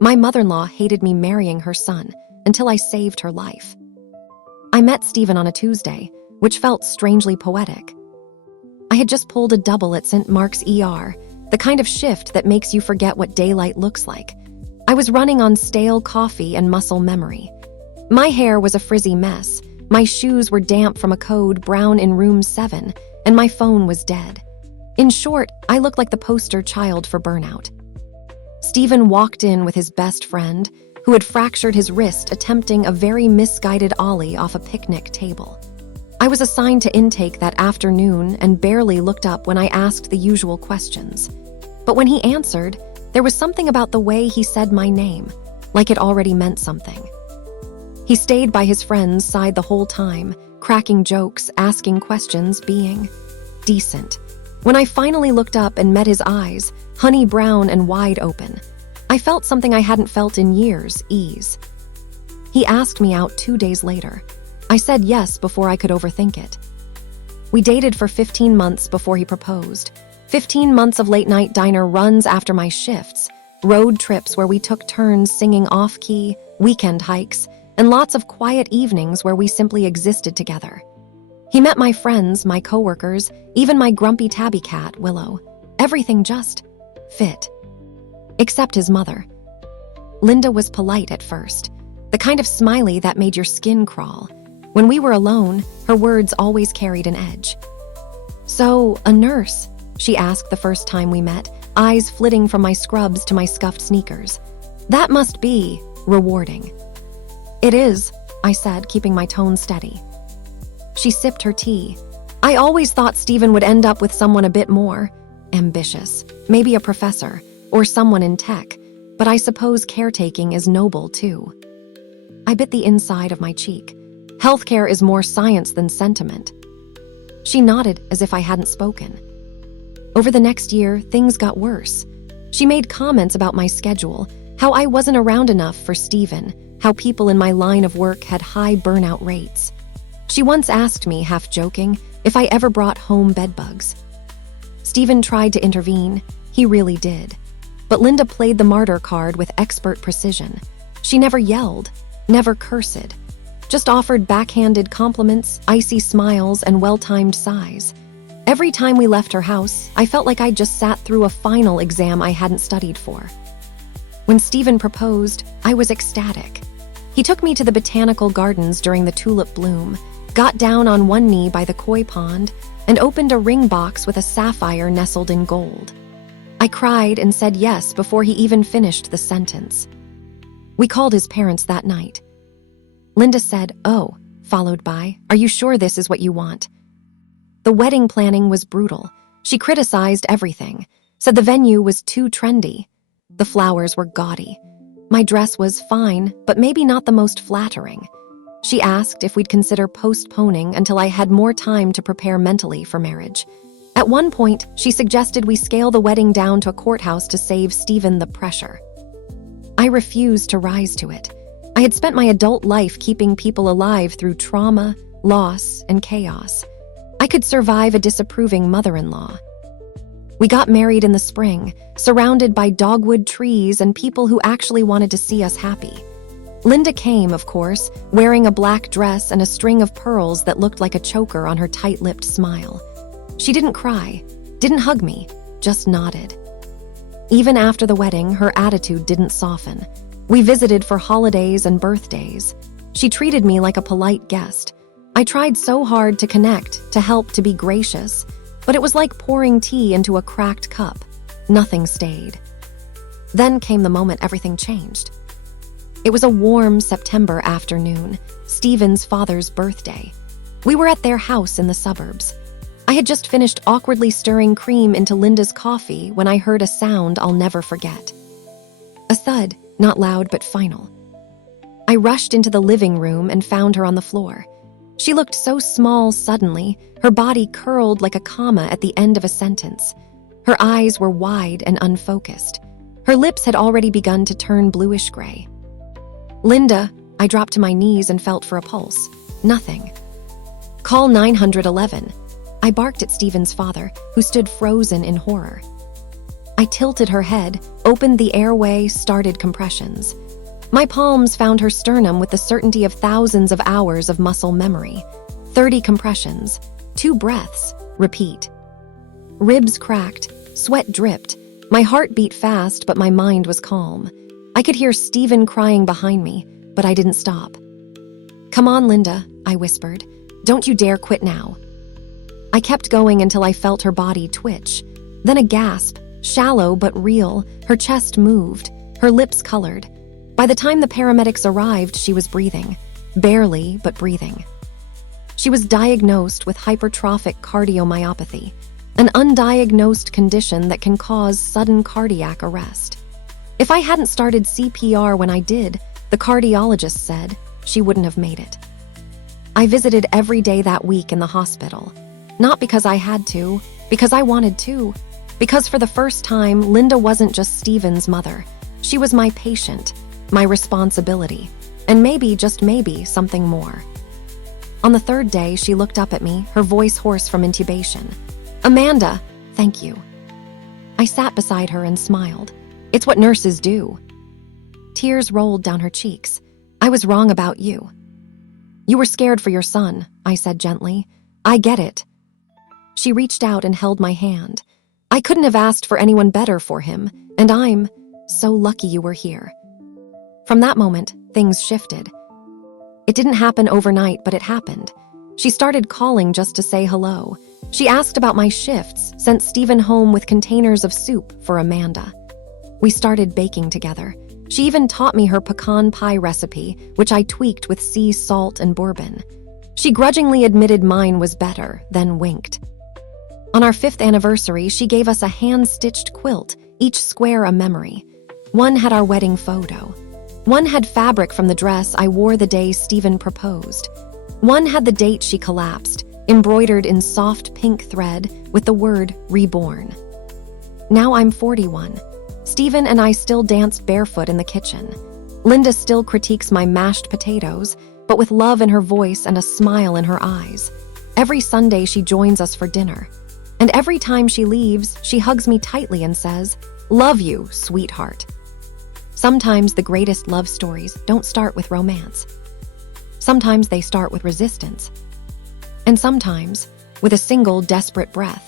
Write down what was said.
My mother-in-law hated me marrying her son until I saved her life. I met Stephen on a Tuesday, which felt strangely poetic. I had just pulled a double at St. Mark's ER, the kind of shift that makes you forget what daylight looks like. I was running on stale coffee and muscle memory. My hair was a frizzy mess, my shoes were damp from a code brown in room 7, and my phone was dead. In short, I looked like the poster child for burnout. Stephen walked in with his best friend, who had fractured his wrist attempting a very misguided ollie off a picnic table. I was assigned to intake that afternoon and barely looked up when I asked the usual questions. But when he answered, there was something about the way he said my name, like it already meant something. He stayed by his friend's side the whole time, cracking jokes, asking questions, being decent. When I finally looked up and met his eyes, honey brown and wide open, I felt something I hadn't felt in years, ease. He asked me out 2 days later. I said yes before I could overthink it. We dated for 15 months before he proposed. 15 months of late-night diner runs after my shifts, road trips where we took turns singing off-key, weekend hikes, and lots of quiet evenings where we simply existed together. He met my friends, my coworkers, even my grumpy tabby cat, Willow. Everything just fit. Except his mother. Linda was polite at first, the kind of smiley that made your skin crawl. When we were alone, her words always carried an edge. "So, a nurse?" she asked the first time we met, eyes flitting from my scrubs to my scuffed sneakers. "That must be rewarding." "It is," I said, keeping my tone steady. She sipped her tea. "I always thought Stephen would end up with someone a bit more ambitious, maybe a professor, or someone in tech, but I suppose caretaking is noble too." I bit the inside of my cheek. Healthcare is more science than sentiment. She nodded as if I hadn't spoken. Over the next year, things got worse. She made comments about my schedule, how I wasn't around enough for Stephen, how people in my line of work had high burnout rates. She once asked me, half joking, if I ever brought home bedbugs. Stephen tried to intervene. He really did. But Linda played the martyr card with expert precision. She never yelled, never cursed, just offered backhanded compliments, icy smiles, and well-timed sighs. Every time we left her house, I felt like I'd just sat through a final exam I hadn't studied for. When Stephen proposed, I was ecstatic. He took me to the botanical gardens during the tulip bloom, got down on one knee by the koi pond, and opened a ring box with a sapphire nestled in gold. I cried and said yes before he even finished the sentence. We called his parents that night. Linda said, "Oh," followed by, "Are you sure this is what you want?" The wedding planning was brutal. She criticized everything, said the venue was too trendy. The flowers were gaudy. My dress was fine, but maybe not the most flattering. She asked if we'd consider postponing until I had more time to prepare mentally for marriage. At one point, she suggested we scale the wedding down to a courthouse to save Stephen the pressure. I refused to rise to it. I had spent my adult life keeping people alive through trauma, loss, and chaos. I could survive a disapproving mother-in-law. We got married in the spring, surrounded by dogwood trees and people who actually wanted to see us happy. Linda came, of course, wearing a black dress and a string of pearls that looked like a choker on her tight-lipped smile. She didn't cry, didn't hug me, just nodded. Even after the wedding, her attitude didn't soften. We visited for holidays and birthdays. She treated me like a polite guest. I tried so hard to connect, to help, to be gracious, but it was like pouring tea into a cracked cup. Nothing stayed. Then came the moment everything changed. It was a warm September afternoon, Stephen's father's birthday. We were at their house in the suburbs. I had just finished awkwardly stirring cream into Linda's coffee when I heard a sound I'll never forget. A thud, not loud but final. I rushed into the living room and found her on the floor. She looked so small suddenly, her body curled like a comma at the end of a sentence. Her eyes were wide and unfocused. Her lips had already begun to turn bluish-gray. "Linda," I dropped to my knees and felt for a pulse. Nothing. "Call 911. I barked at Stephen's father, who stood frozen in horror. I tilted her head, opened the airway, started compressions. My palms found her sternum with the certainty of thousands of hours of muscle memory. 30 compressions, 2 breaths, repeat. Ribs cracked, sweat dripped. My heart beat fast, but my mind was calm. I could hear Stephen crying behind me, but I didn't stop. "Come on, Linda," I whispered. "Don't you dare quit now." I kept going until I felt her body twitch. Then a gasp, shallow but real. Her chest moved, her lips colored. By the time the paramedics arrived, she was breathing. Barely, but breathing. She was diagnosed with hypertrophic cardiomyopathy, an undiagnosed condition that can cause sudden cardiac arrest. If I hadn't started CPR when I did, the cardiologist said, she wouldn't have made it. I visited every day that week in the hospital. Not because I had to, because I wanted to. Because for the first time, Linda wasn't just Stephen's mother. She was my patient, my responsibility, and maybe, just maybe, something more. On the 3rd day, she looked up at me, her voice hoarse from intubation. "Amanda, thank you." I sat beside her and smiled. It's what nurses do. Tears rolled down her cheeks. "I was wrong about you." "You were scared for your son," I said gently. "I get it." She reached out and held my hand. "I couldn't have asked for anyone better for him, and I'm so lucky you were here." From that moment, things shifted. It didn't happen overnight, but it happened. She started calling just to say hello. She asked about my shifts, sent Stephen home with containers of soup for Amanda. We started baking together. She even taught me her pecan pie recipe, which I tweaked with sea salt and bourbon. She grudgingly admitted mine was better, then winked. On our 5th anniversary, she gave us a hand-stitched quilt, each square a memory. One had our wedding photo. One had fabric from the dress I wore the day Stephen proposed. One had the date she collapsed, embroidered in soft pink thread with the word reborn. Now I'm 41. Stephen and I still dance barefoot in the kitchen. Linda still critiques my mashed potatoes, but with love in her voice and a smile in her eyes. Every Sunday she joins us for dinner. And every time she leaves, she hugs me tightly and says, "Love you, sweetheart." Sometimes the greatest love stories don't start with romance. Sometimes they start with resistance. And sometimes with a single desperate breath.